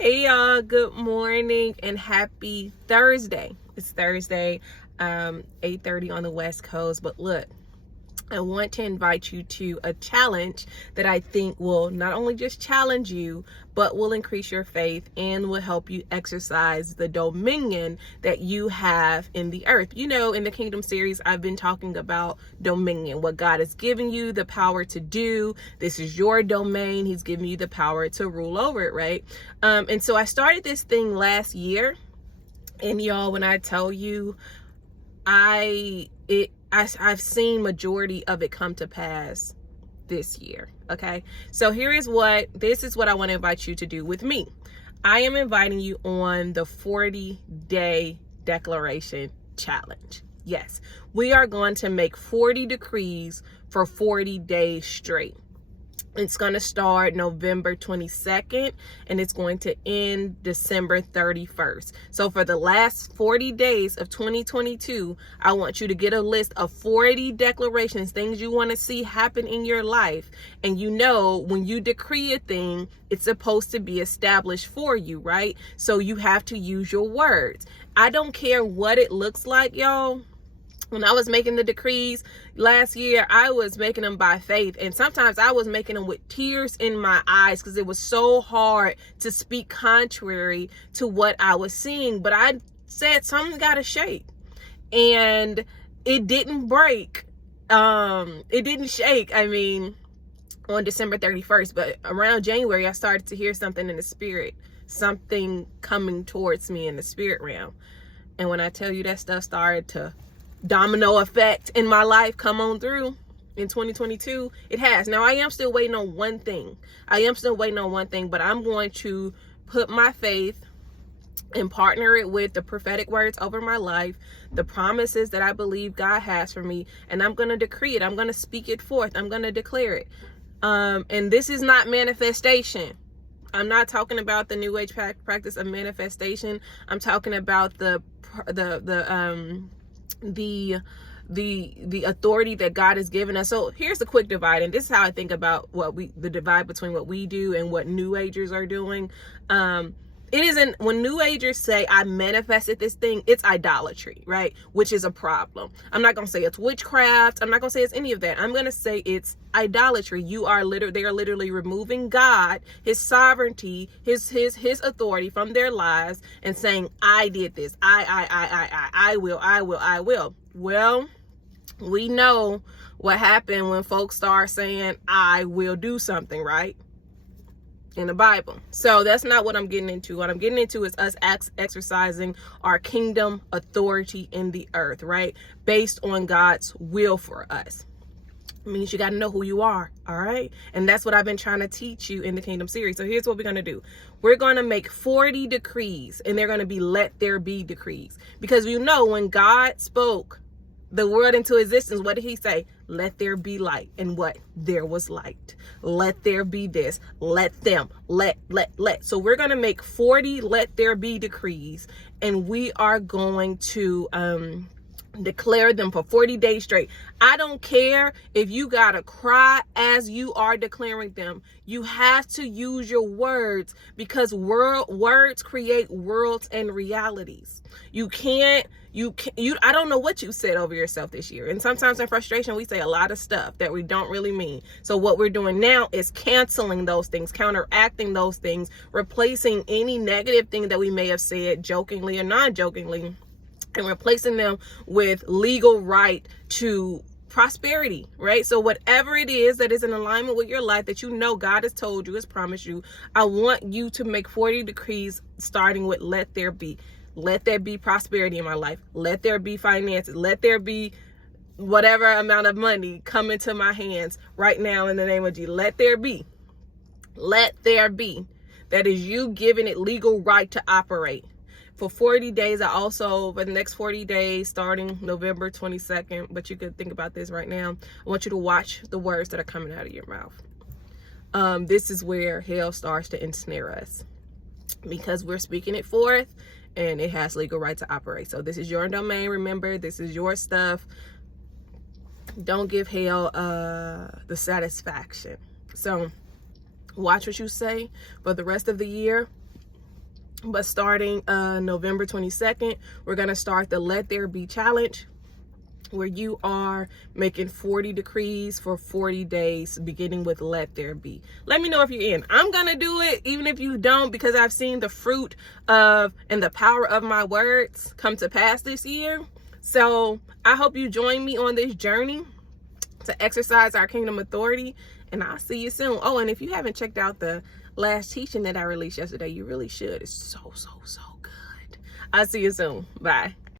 Hey y'all, good morning and happy Thursday. It's Thursday, 8:30 on the West Coast. But look, I want to invite you to a challenge that I think will not only just challenge you, but will increase your faith and will help you exercise the dominion that you have in the earth. You know, in the Kingdom series, I've been talking about dominion, what God has given you the power to do. This is your domain. He's given you the power to rule over it, right? And so I started this thing last year. And y'all, when I tell you, I've seen majority of it come to pass this year. Okay, so this is what I want to invite you to do with me. I am inviting you on the 40-day declaration challenge. Yes, we are going to make 40 decrees for 40 days straight. It's going to start November 22nd and it's going to end December 31st. So for the last 40 days of 2022, I want you to get a list of 40 declarations, things you want to see happen in your life. And you know, when you decree a thing, it's supposed to be established for you, right? So you have to use your words. I don't care what it looks like, y'all. When I was making the decrees last year, I was making them by faith. And sometimes I was making them with tears in my eyes because it was so hard to speak contrary to what I was seeing. But I said, something's got to shake. And it didn't break. It didn't shake. I mean, on December 31st. But around January, I started to hear something in the spirit. Something coming towards me in the spirit realm. And when I tell you that stuff started to domino effect in my life come on through in 2022, it has. Now I am still waiting on one thing. But I'm going to put my faith and partner it with the prophetic words over my life, the promises that I believe God has for me, and I'm going to decree it. I'm going to speak it forth. I'm going to declare it. And this is not manifestation. I'm not talking about the new age practice of manifestation. I'm talking about the authority that God has given us. So here's the quick divide, and this is how I think about the divide between what we do and what new agers are doing. It isn't, when new agers say I manifested this thing, it's idolatry, right? Which is a problem. I'm not gonna say it's witchcraft. I'm not gonna say it's any of that. I'm gonna say it's idolatry. They are literally removing God, his sovereignty, his authority from their lives and saying, I did this. I will. Well, we know what happened when folks start saying, I will do something, right? In the Bible. So that's not what I'm getting into. What I'm getting into is us exercising our kingdom authority in the earth, right? Based on God's will for us. It means you got to know who you are, all right? And that's what I've been trying to teach you in the Kingdom series. So here's what we're going to do. We're going to make 40 decrees, and they're going to be let there be decrees. Because you know, when God spoke the world into existence, what did he say? Let there be light. And what? There was light. Let there be this. Let them. Let. So we're going to make 40 let there be decrees, and we are going to declare them for 40 days straight. I don't care if you gotta cry as you are declaring them. You have to use your words, because words create worlds and realities. I don't know what you said over yourself this year. And sometimes in frustration, we say a lot of stuff that we don't really mean. So what we're doing now is canceling those things, counteracting those things, replacing any negative thing that we may have said jokingly or non-jokingly, and replacing them with legal right to prosperity, right? So whatever it is that is in alignment with your life that you know God has told you, has promised you, I want you to make 40 decrees starting with let there be. Let there be prosperity in my life. Let there be finances. Let there be whatever amount of money come into my hands right now in the name of Jesus. Let there be. Let there be. That is you giving it legal right to operate. For 40 days, for the next 40 days, starting November 22nd, but you could think about this right now, I want you to watch the words that are coming out of your mouth. This is where hell starts to ensnare us, because we're speaking it forth and it has legal right to operate. So this is your domain. Remember, this is your stuff. Don't give hell the satisfaction. So watch what you say for the rest of the year. But starting November 22nd, we're going to start the Let There Be Challenge, where you are making 40 decrees for 40 days, beginning with Let There Be. Let me know if you're in. I'm going to do it, even if you don't, because I've seen the fruit of and the power of my words come to pass this year. So I hope you join me on this journey to exercise our kingdom authority, and I'll see you soon. Oh, and if you haven't checked out the last teaching that I released yesterday, you really should. It's so good. I'll see you soon. Bye.